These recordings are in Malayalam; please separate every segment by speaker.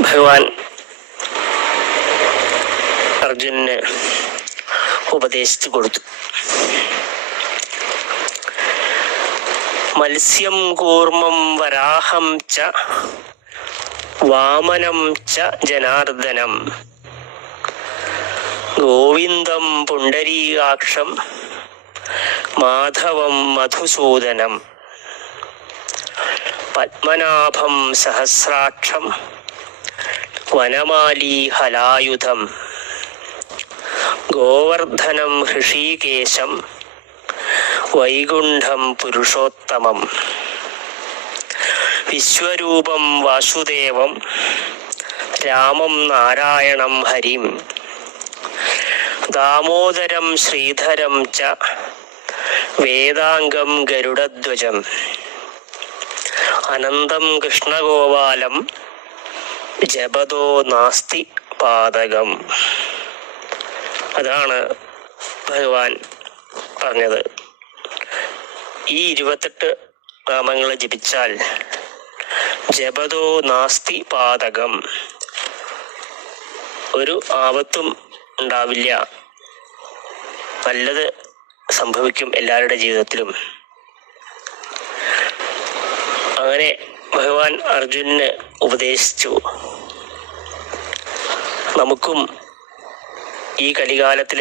Speaker 1: ഭഗവാൻ അർജുനന് ഉപദേശിച്ചു കൊടുത്തു. മത്സ്യം കൂർമ്മം വരാഹം ച വാമനം ച ജനാർദ്ദനം. ഗോവിന്ദം പുണ്ടരീകാക്ഷം മാധവം മധുസൂദനം. പത്മനാഭം സഹസ്രാക്ഷം വനമാലി ഹലായുധം ഗോവർദ്ധനം ഹൃഷീകേശം വൈകുണ്ഠം പുരുഷോത്തമം വിശ്വരൂപം വാസുദേവം രാമം നാരായണം ഹരിം ദാമോദരം ശ്രീധരം ച വേദാംഗം ഗരുഡധ്വജം അനന്തം കൃഷ്ണഗോപാലം ജപതോ നാസ്തി പാതകം. അതാണ് ഭഗവാൻ പറഞ്ഞത്. ഈ ഇരുപത്തെട്ട് നാമങ്ങൾ ജപിച്ചാൽ ജപതോ നാസ്തി പാതകം ഒരു ആപത്തും ഉണ്ടാവില്ല. നല്ലത് സംഭവിക്കും എല്ലാവരുടെ ജീവിതത്തിലും. അങ്ങനെ ഭഗവാൻ അർജുനന് ഉപദേശിച്ചു. നമുക്കും ഈ കലികാലത്തിൽ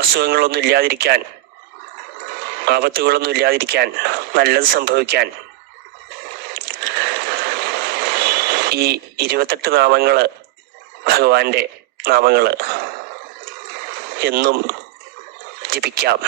Speaker 1: അസുഖങ്ങളൊന്നും ഇല്ലാതിരിക്കാൻ ആപത്തുകളൊന്നും ഇല്ലാതിരിക്കാൻ നല്ലത് സംഭവിക്കാൻ ഈ ഇരുപത്തെട്ട് നാമങ്ങൾ ഭഗവാന്റെ നാമങ്ങൾ എന്നും ജപിക്കാം.